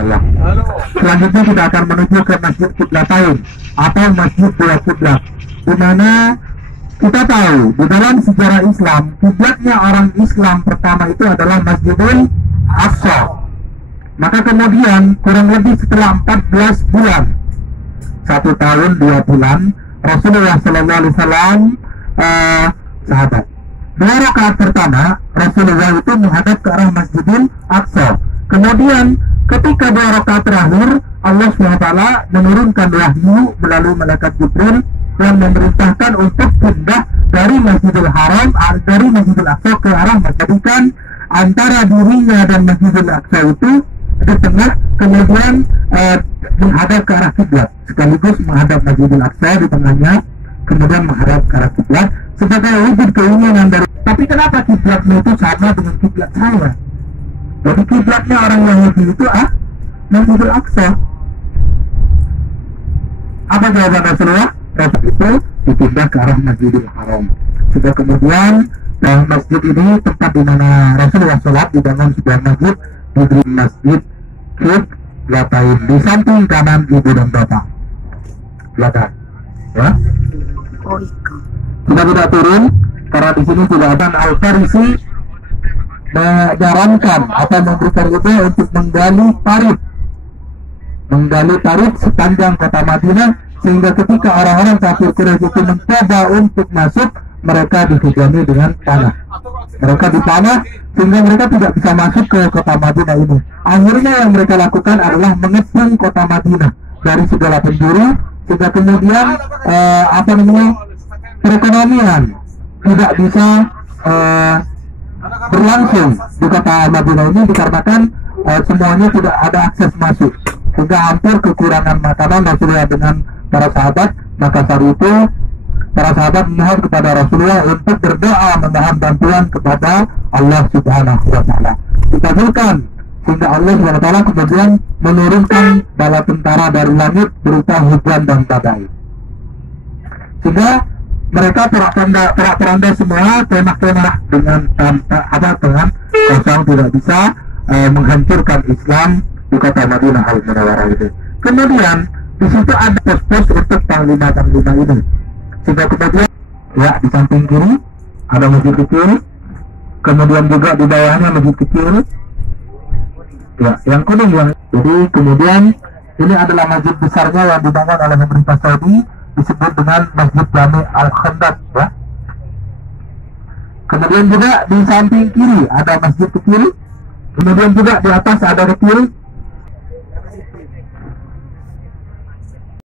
subhanallah. Selanjutnya kita akan menuju ke Masjid Qiblatain atau Masjid Dua Kiblat, di mana kita tahu di dalam sejarah Islam kiblatnya orang Islam pertama itu adalah Masjidil Aqsa. Maka kemudian kurang lebih setelah 14 bulan, 1 tahun 2 bulan, Rasulullah SAW sahabat 2 rakaat pertama Rasulullah itu menghadap ke arah Masjidil Aqsa. Kemudian ketika 2 rakaat terakhir Allah SWT menurunkan wahyu melalui malaikat Jibril yang memerintahkan untuk pindah dari Masjidil Haram, dari Masjidil Aqsa ke arah Masjidkan antara dirinya dan Masjidil Aqsa itu di tengah, kemudian menghadap ke arah kiblat, sekaligus menghadap Masjidil Aqsa di tengahnya, kemudian menghadap ke arah kiblat sebagai wujud keinginan dari. Tapi kenapa kiblatnya itu sama dengan kiblat saya? Jadi kiblatnya orang Yahudi itu Masjidil Aqsa. Apa jawaban Rasulullah? Rasul itu dipindah ke arah Masjidil Haram. Sudah kemudian masjid ini tempat di mana Rasulullah sholat, dibangun sebuah masjid, diberi Masjid Qiblatain di samping kanan ibu dan bapak. Belakang, ya. Kita tidak turun karena di sini sudah ada Al-Farisi menyarankan atau memberikan ide untuk menggali parit sepanjang kota Madinah, sehingga ketika orang-orang kafir Quraisy itu mencoba untuk masuk, mereka dihujani dengan panah. Mereka dipanah sehingga mereka tidak bisa masuk ke kota Madinah ini. Akhirnya yang mereka lakukan adalah mengepung kota Madinah dari segala penjuru, sehingga kemudian perekonomian tidak bisa berlangsung di kota Madinah ini dikarenakan semuanya tidak ada akses masuk, sehingga hampir kekurangan makanan Rasulullah dengan para sahabat. Maka saat itu para sahabat memohon kepada Rasulullah untuk berdoa memohon bantuan kepada Allah Subhanahu wa Ta'ala. Dikabulkan, sehingga Allah Subhanahu wa Ta'ala kemudian menurunkan bala tentara dari langit berupa hujan dan badai, sehingga mereka porak-poranda semua, temah-temah dengan kosong, tidak bisa menghancurkan Islam di kota Madinah Al-Munawwarah itu. Kemudian di situ ada pos-pos untuk panglima-panglima ini, sehingga kemudian ya di samping kiri ada masjid kecil, kemudian juga di bawahnya masjid kecil, ya yang kuning yang. Jadi kemudian ini adalah masjid besarnya yang dibangun oleh pemerintah Saudi, disebut dengan Masjid Jami Al-Khandaq, ya. Kemudian juga di samping kiri ada masjid kecil, kemudian juga di atas ada kecil.